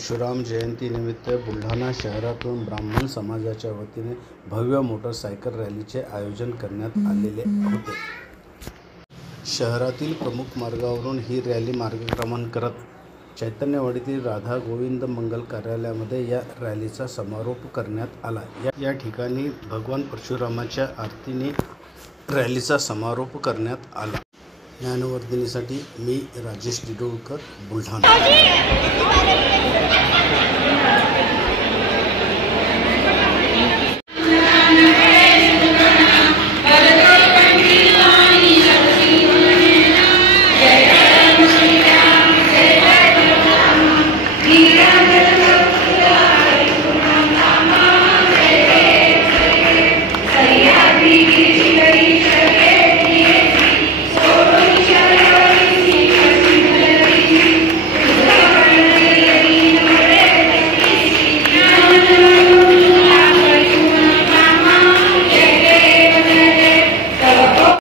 परशुराम जयंतीनिमित्त बुलढाणा शहरातून ब्राह्मण समाजाच्या वतीने भव्य मोटरसायकल रॅलीचे आयोजन करण्यात आलेले होते। शहरातील प्रमुख मार्गावरून ही रॅली मार्गक्रमण करत चैतन्यवाडीतील राधा गोविंद मंगल कार्यालयामध्ये या रॅलीचा समारोप करण्यात आला। या ठिकाणी भगवान परशुरामाच्या आरतीने रॅलीचा समारोप करण्यात आला। ज्ञानवर्धिनीसाठी मी राजेश डिडोळकर, बुलढाणा।